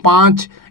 5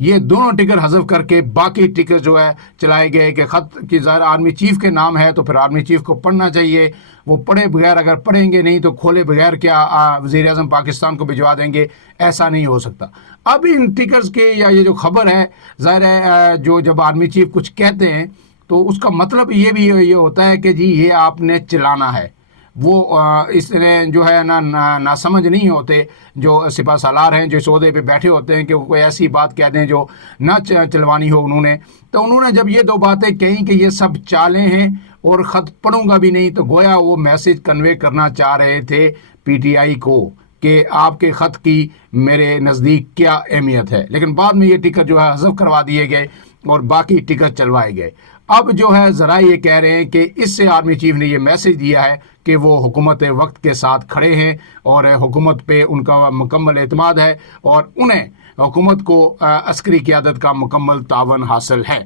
یہ دونوں ٹکٹ حذف کر کے باقی ٹکٹ جو ہے چلائے گئے کہ خط کی ظاہر آرمی چیف کے نام ہے تو پھر آرمی چیف کو پڑھنا چاہیے، وہ پڑھے بغیر اگر پڑھیں گے نہیں تو کھولے بغیر کیا وزیر اعظم پاکستان کو بھجوا دیں گے، ایسا نہیں ہو سکتا۔ اب ان ٹکٹس کے یا یہ جو خبر ہے ظاہر ہے جو جب آرمی چیف کچھ کہتے ہیں تو اس کا مطلب یہ بھی یہ ہوتا ہے کہ جی یہ آپ نے چلانا ہے۔ وہ اس نے جو ہے نا سمجھ نہیں ہوتے جو سپہ سالار ہیں جو اس عہدے پہ بیٹھے ہوتے ہیں کہ وہ کوئی ایسی بات کہہ دیں جو نہ چلوانی ہو انہوں نے، تو انہوں نے جب یہ دو باتیں کہیں کہ یہ سب چالیں ہیں اور خط پڑھوں گا بھی نہیں، تو گویا وہ میسج کنوے کرنا چاہ رہے تھے پی ٹی آئی کو کہ آپ کے خط کی میرے نزدیک کیا اہمیت ہے۔ لیکن بعد میں یہ ٹکٹ جو ہے حذف کروا دیے گئے اور باقی ٹکٹ چلوائے گئے۔ اب جو ہے ذرائع یہ کہہ رہے ہیں کہ اس سے آرمی چیف نے یہ میسج دیا ہے کہ وہ حکومت وقت کے ساتھ کھڑے ہیں اور حکومت پہ ان کا مکمل اعتماد ہے اور انہیں حکومت کو عسکری قیادت کا مکمل تعاون حاصل ہے۔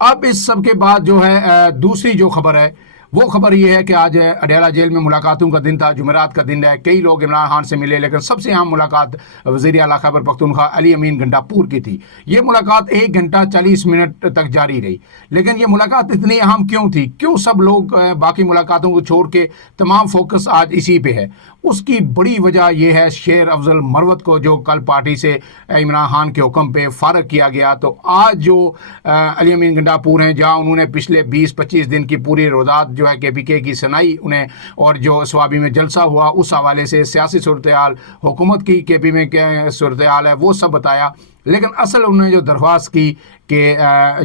اب اس سب کے بعد جو ہے دوسری جو خبر ہے وہ خبر یہ ہے کہ آج اڈیالہ جیل میں ملاقاتوں کا دن تھا، جمعرات کا دن ہے، کئی لوگ عمران خان سے ملے، لیکن سب سے اہم ملاقات وزیر اعلیٰ خیبر پختونخوا علی امین گنڈاپور کی تھی۔ یہ ملاقات 1 گھنٹہ 40 منٹ تک جاری رہی، لیکن یہ ملاقات اتنی اہم کیوں تھی؟ کیوں سب لوگ باقی ملاقاتوں کو چھوڑ کے تمام فوکس آج اسی پہ ہے؟ اس کی بڑی وجہ یہ ہے شیر افضل مروت کو جو کل پارٹی سے عمران خان کے حکم پہ فارغ کیا گیا، تو آج جو علی امین گنڈاپور ہیں جہاں انہوں نے پچھلے 20-25 دن کی پوری روزات جو ہے کے پی کے کی سنائی انہیں، اور جو سوابی میں جلسہ ہوا اس حوالے سے سیاسی صورتحال، حکومت کی کے پی میں کیا صورتحال ہے وہ سب بتایا، لیکن اصل انہوں نے جو درخواست کی کہ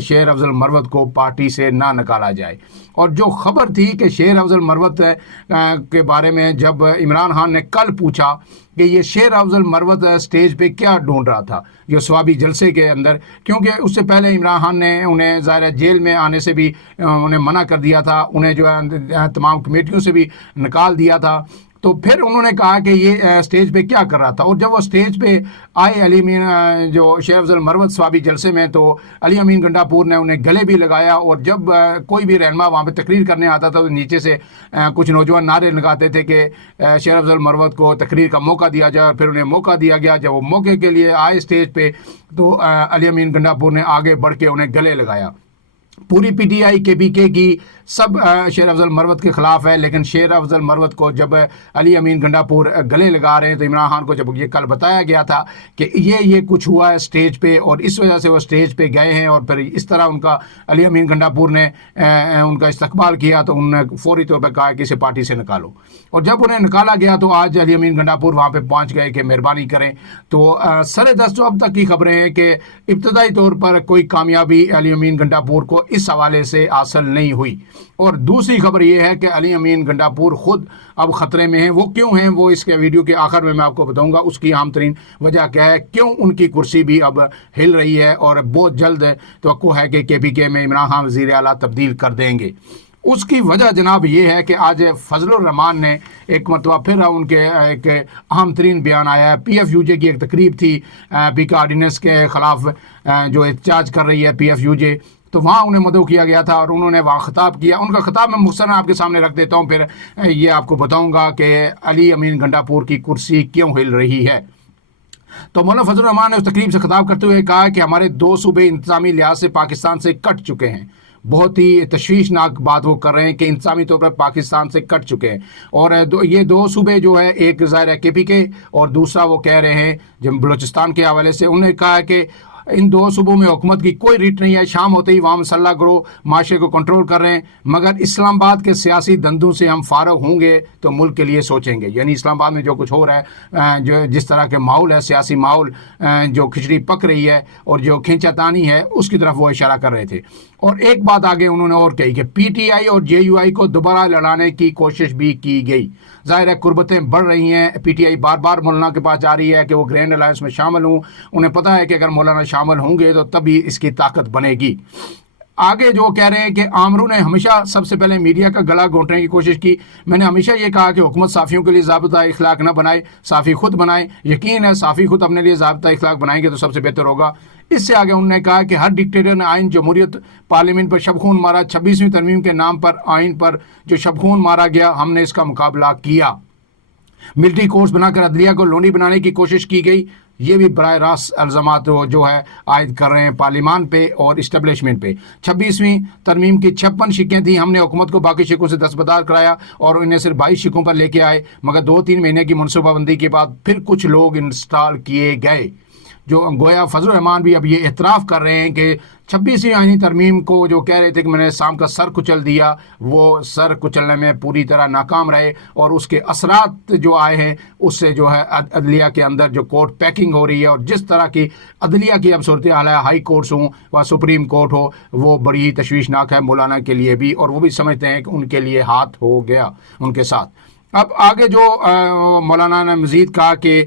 شیر افضل مروت کو پارٹی سے نہ نکالا جائے۔ اور جو خبر تھی کہ شیر افضل مروت کے بارے میں جب عمران خان نے کل پوچھا کہ یہ شیر افضل مروت سٹیج پہ کیا ڈھونڈ رہا تھا جو سوابی جلسے کے اندر، کیونکہ اس سے پہلے عمران خان نے انہیں ظاہر جیل میں آنے سے بھی انہیں منع کر دیا تھا، انہیں جو ہے تمام کمیٹیوں سے بھی نکال دیا تھا، تو پھر انہوں نے کہا کہ یہ سٹیج پہ کیا کر رہا تھا۔ اور جب وہ سٹیج پہ آئے علی امین جو شیر افضل مروت سوابی جلسے میں، تو علی امین گنڈاپور نے انہیں گلے بھی لگایا، اور جب کوئی بھی رہنما وہاں پہ تقریر کرنے آتا تھا تو نیچے سے کچھ نوجوان نعرے لگاتے تھے کہ شیر افضل مروت کو تقریر کا موقع دیا جائے، اور پھر انہیں موقع دیا گیا۔ جب وہ موقع کے لیے آئے سٹیج پہ تو علی امین گنڈاپور نے آگے بڑھ کے انہیں گلے لگایا۔ پوری پی ٹی آئی کے پی کے کی سب شیر افضل مروت کے خلاف ہے، لیکن شیر افضل مروت کو جب علی امین گنڈاپور گلے لگا رہے ہیں تو عمران خان کو جب یہ کل بتایا گیا تھا کہ یہ کچھ ہوا ہے سٹیج پہ اور اس وجہ سے وہ سٹیج پہ گئے ہیں، اور پھر اس طرح ان کا علی امین گنڈاپور نے ان کا استقبال کیا، تو انہوں نے فوری طور پہ کہا کہ اسے پارٹی سے نکالو۔ اور جب انہیں نکالا گیا تو آج علی امین گنڈاپور وہاں پہ پہنچ گئے کہ مہربانی کریں۔ تو سر دست جو اب تک کی خبریں ہیں کہ ابتدائی طور پر کوئی کامیابی علی امین گنڈاپور کو اس حوالے سے حاصل نہیں ہوئی۔ اور دوسری خبر یہ ہے کہ علی امین گنڈاپور خود اب خطرے میں ہیں۔ وہ کیوں ہیں وہ اس کے ویڈیو کے آخر میں آپ کو بتاؤں گا، اس کی اہم ترین وجہ کیا ہے، کیوں ان کی کرسی بھی اب ہل رہی ہے، اور بہت جلد توقع ہے کہ پی کے میں عمران خان وزیر اعلیٰ تبدیل کر دیں گے۔ اس کی وجہ جناب یہ ہے کہ آج فضل الرحمان نے ایک مرتبہ پھر ان کے ایک اہم ترین بیان آیا ہے۔ پی ایف یو جے کی ایک تقریب تھی پی کا آرڈیننس کے خلاف جو احتجاج کر رہی ہے پی ایف یو جے، تو وہاں انہیں مدعو کیا گیا تھا اور انہوں نے وہاں خطاب کیا۔ ان کا خطاب میں مختصراً آپ کے سامنے رکھ دیتا ہوں، پھر یہ آپ کو بتاؤں گا کہ علی امین گنڈاپور کی کرسی کیوں ہل رہی ہے۔ تو مولانا فضل الرحمان نے اس تقریب سے خطاب کرتے ہوئے کہا کہ ہمارے 2 صوبے انتظامی لحاظ سے پاکستان سے کٹ چکے ہیں۔ بہت ہی تشویشناک بات وہ کر رہے ہیں کہ انتظامی طور پر پاکستان سے کٹ چکے ہیں، اور یہ 2 صوبے جو ہے، ایک ظاہر ہے کے پی کے اور دوسرا وہ کہہ رہے ہیں جب بلوچستان کے حوالے سے انہوں نے کہا کہ ان 2 صوبوں میں حکومت کی کوئی ریٹ نہیں ہے، شام ہوتے ہی وہاں مسلح گروہ معاشرے کو کنٹرول کر رہے ہیں، مگر اسلام آباد کے سیاسی دندوں سے ہم فارغ ہوں گے تو ملک کے لیے سوچیں گے۔ یعنی اسلام آباد میں جو کچھ ہو رہا ہے، جو جس طرح کے ماحول ہے، سیاسی ماحول جو کھچڑی پک رہی ہے اور جو کھینچا تانی ہے، اس کی طرف وہ اشارہ کر رہے تھے۔ اور ایک بات آگے انہوں نے اور کہی کہ پی ٹی آئی اور جے یو آئی کو دوبارہ لڑانے کی کوشش بھی کی گئی۔ ظاہر ہے قربتیں بڑھ رہی ہیں، پی ٹی آئی بار بار مولانا کے پاس جا رہی ہے کہ وہ گرینڈ الائنس میں شامل ہوں، انہیں پتہ ہے کہ اگر مولانا شامل ہوں گے تو تبھی اس کی طاقت بنے گی۔ آگے جو کہہ رہے ہیں کہ آمرو نے ہمیشہ سب سے پہلے میڈیا کا گلا گھونٹنے کی کوشش کی۔ میں نے ہمیشہ یہ کہا کہ حکومت صحافیوں کے لیے ضابطہ اخلاق نہ بنائے، صحافی خود بنائے۔ یقین ہے صحافی خود اپنے لیے ضابطہ اخلاق بنائیں گے تو سب سے بہتر ہوگا۔ اس سے آگے انہوں نے کہا کہ ہر ڈکٹیٹر نے آئین جمہوریت پارلیمنٹ پر شب خون مارا، 26ویں ترمیم کے نام پر آئین پر جو شب خون مارا گیا، ہم نے اس کا مقابلہ کیا۔ ملٹری کورس بنا کر عدلیہ کو لونڈی بنانے کی کوشش کی گئی، یہ بھی براہ راست الزامات جو ہے عائد کر رہے ہیں پارلیمان پہ اور اسٹیبلشمنٹ پہ۔ 26ویں ترمیم کی 56 شقیں تھیں، ہم نے حکومت کو باقی شقوں سے دستبردار کرایا اور انہیں صرف 22 شقوں پر لے کے آئے، مگر 2-3 مہینے کی منصوبہ بندی کے بعد پھر کچھ لوگ انسٹال کیے گئے۔ جو گویا فضل الرحمان بھی اب یہ اعتراف کر رہے ہیں کہ 26ویں آئینی ترمیم کو جو کہہ رہے تھے کہ میں نے شام کا سر کچل دیا، وہ سر کچلنے میں پوری طرح ناکام رہے، اور اس کے اثرات جو آئے ہیں اس سے جو ہے عدلیہ کے اندر جو کورٹ پیکنگ ہو رہی ہے، اور جس طرح کی عدلیہ کی اب صورتحال ہے، ہائی کورٹس ہوں و سپریم کورٹ ہو، وہ بڑی تشویشناک ہے مولانا کے لیے بھی، اور وہ بھی سمجھتے ہیں کہ ان کے لیے ہاتھ ہو گیا ان کے ساتھ۔ اب آگے جو مولانا نے مزید کہا کہ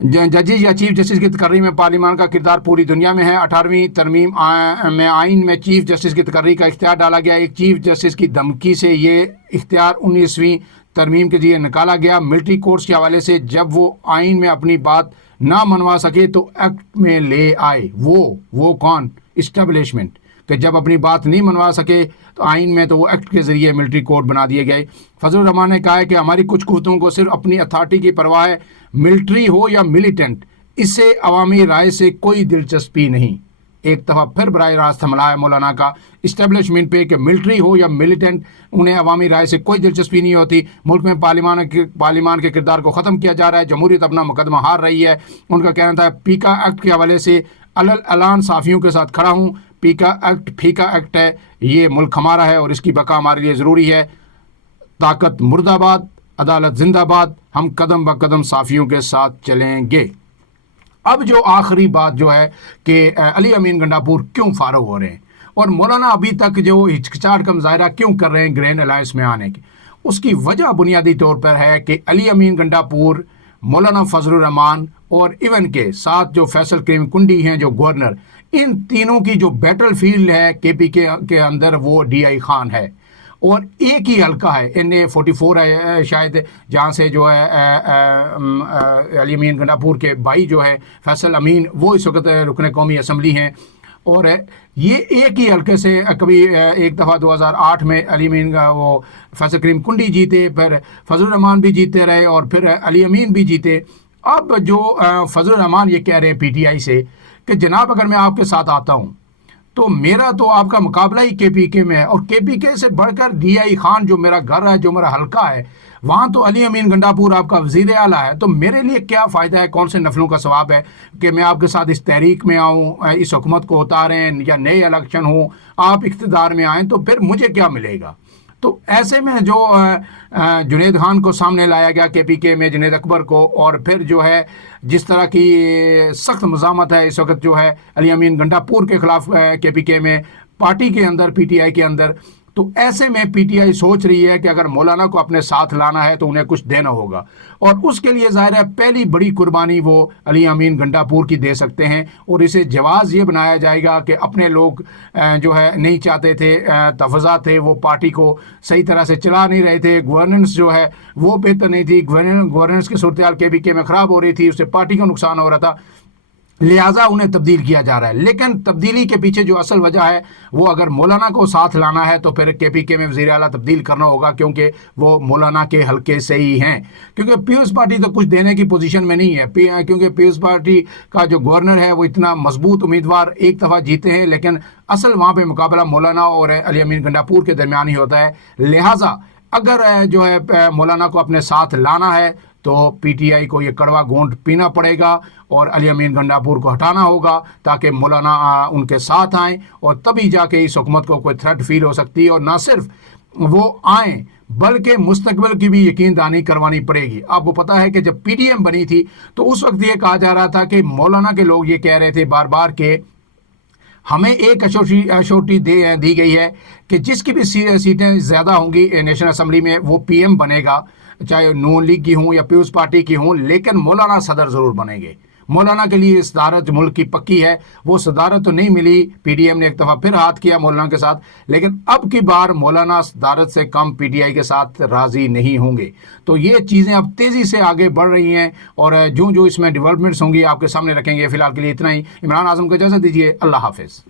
ججز یا چیف جسٹس کی تقرری میں پارلیمان کا کردار پوری دنیا میں ہے۔ 18ویں ترمیم میں آئین میں چیف جسٹس کی تقرری کا اختیار ڈالا گیا۔ ایک چیف جسٹس کی دھمکی سے یہ اختیار 19ویں ترمیم کے ذریعے نکالا گیا۔ ملٹری کورٹس کے حوالے سے جب وہ آئین میں اپنی بات نہ منوا سکے تو ایکٹ میں لے آئے۔ وہ کون؟ اسٹیبلشمنٹ، کہ جب اپنی بات نہیں منوا سکے تو آئین میں تو وہ ایکٹ کے ذریعے ملٹری کورٹ بنا دیے گئے۔ فضل الرحمان نے کہا ہے کہ ہماری کچھ قوتوں کو صرف اپنی اتھارٹی کی پرواہ ہے، ملٹری ہو یا ملیٹنٹ، اس سے عوامی رائے سے کوئی دلچسپی نہیں۔ ایک دفعہ پھر براہ راست حملہ ہے مولانا کا اسٹیبلشمنٹ پہ کہ ملٹری ہو یا ملیٹنٹ، انہیں عوامی رائے سے کوئی دلچسپی نہیں ہوتی۔ ملک میں پارلیمان کے کردار کو ختم کیا جا رہا ہے، جمہوریت اپنا مقدمہ ہار رہی ہے۔ ان کا کہنا تھا پیکا ایکٹ کے حوالے سے اعلان صحافیوں کے ساتھ کھڑا ہوں، پیکا ایکٹ پھیکا ایکٹ ہے، یہ ملک ہمارا ہے اور اس کی بقا ہمارے لیے ضروری ہے۔ طاقت مرد آباد، عدالت زندہ باد، ہم قدم بہ قدم صحافیوں کے ساتھ چلیں گے۔ اب جو آخری بات جو ہے کہ علی امین گنڈاپور کیوں فارغ ہو رہے ہیں اور مولانا ابھی تک جو ہچکچاہٹ کا مظاہرہ کیوں کر رہے ہیں گرین الائنس میں آنے کی، اس کی وجہ بنیادی طور پر ہے کہ علی امین گنڈاپور، مولانا فضل الرحمان اور ایون کے ساتھ جو فیصل کریم کنڈی ہیں جو گورنر، ان تینوں کی جو بیٹل فیلڈ ہے کے پی کے اندر وہ ڈی آئی خان ہے، اور ایک ہی حلقہ ہے NA-44 ہے شاید، جہاں سے جو ہے علی امین گنڈاپور کے بھائی جو ہے فیصل امین، وہ اس وقت رکن قومی اسمبلی ہیں، اور یہ ایک ہی حلقے سے کبھی ایک دفعہ 2008 میں علی امین کا وہ فیصل کریم کنڈی جیتے، پھر فضل الرحمان بھی جیتے رہے اور پھر علی امین بھی جیتے۔ اب جو فضل الرحمان یہ کہہ رہے ہیں PTI سے کہ جناب اگر میں آپ کے ساتھ آتا ہوں تو میرا تو آپ کا مقابلہ ہی KPK میں ہے، اور KPK سے بڑھ کر DI خان جو میرا گھر ہے، جو میرا حلقہ ہے، وہاں تو علی امین گنڈاپور آپ کا وزیر اعلیٰ ہے، تو میرے لیے کیا فائدہ ہے، کون سے نفلوں کا ثواب ہے کہ میں آپ کے ساتھ اس تحریک میں آؤں، اس حکومت کو اتاریں یا نئے الیکشن ہوں، آپ اقتدار میں آئیں تو پھر مجھے کیا ملے گا۔ تو ایسے میں جو جنید خان کو سامنے لایا گیا KPK میں، جنید اکبر کو، اور پھر جو ہے جس طرح کی سخت مزاحمت ہے اس وقت جو ہے علی امین گنڈاپور کے خلاف KPK میں، پارٹی کے اندر، PTI کے اندر، تو ایسے میں PTI سوچ رہی ہے کہ اگر مولانا کو اپنے ساتھ لانا ہے تو انہیں کچھ دینا ہوگا، اور اس کے لیے ظاہر ہے پہلی بڑی قربانی وہ علی امین گنڈاپور کی دے سکتے ہیں، اور اسے جواز یہ بنایا جائے گا کہ اپنے لوگ جو ہے نہیں چاہتے تھے، تفضع تھے، وہ پارٹی کو صحیح طرح سے چلا نہیں رہے تھے، گورننس جو ہے وہ بہتر نہیں تھی، گورننس کی صورتحال KPK میں خراب ہو رہی تھی، اس سے پارٹی کو نقصان ہو رہا تھا، لہٰذا انہیں تبدیل کیا جا رہا ہے۔ لیکن تبدیلی کے پیچھے جو اصل وجہ ہے وہ اگر مولانا کو ساتھ لانا ہے تو پھر KPK میں وزیر اعلیٰ تبدیل کرنا ہوگا، کیونکہ وہ مولانا کے حلقے سے ہی ہیں، کیونکہ پیپلز پارٹی تو کچھ دینے کی پوزیشن میں نہیں ہے، کیونکہ پیپلز پارٹی کا جو گورنر ہے وہ اتنا مضبوط امیدوار ایک دفعہ جیتے ہیں، لیکن اصل وہاں پہ مقابلہ مولانا اور علی امین گنڈاپور کے درمیان ہی ہوتا ہے۔ لہٰذا اگر جو ہے مولانا کو اپنے ساتھ لانا ہے تو PTI کو یہ کڑوا گھونٹ پینا پڑے گا اور علی امین گنڈاپور کو ہٹانا ہوگا تاکہ مولانا ان کے ساتھ آئیں، اور تبھی جا کے اس حکومت کو کوئی تھریٹ فیل ہو سکتی ہے، اور نہ صرف وہ آئیں بلکہ مستقبل کی بھی یقین دہانی کروانی پڑے گی۔ آپ کو پتہ ہے کہ جب PDM بنی تھی تو اس وقت یہ کہا جا رہا تھا کہ مولانا کے لوگ یہ کہہ رہے تھے بار بار کہ ہمیں ایک اشورٹی دی گئی ہے کہ جس کی بھی سیٹیں زیادہ ہوں گی نیشنل اسمبلی میں وہ PM بنے گا، چاہے نون لیگ کی ہوں یا پیپلز پارٹی کی ہوں، لیکن مولانا صدر ضرور بنیں گے۔ مولانا کے لیے صدارت ملک کی پکی ہے، وہ صدارت تو نہیں ملی، PDM نے ایک دفعہ پھر ہاتھ کیا مولانا کے ساتھ، لیکن اب کی بار مولانا صدارت سے کم PTI کے ساتھ راضی نہیں ہوں گے۔ تو یہ چیزیں اب تیزی سے آگے بڑھ رہی ہیں، اور جو اس میں ڈیولپمنٹس ہوں گی آپ کے سامنے رکھیں گے۔ فی الحال کے لیے اتنا ہی۔ عمران اعظم کو اجازت دیجیے، اللہ حافظ۔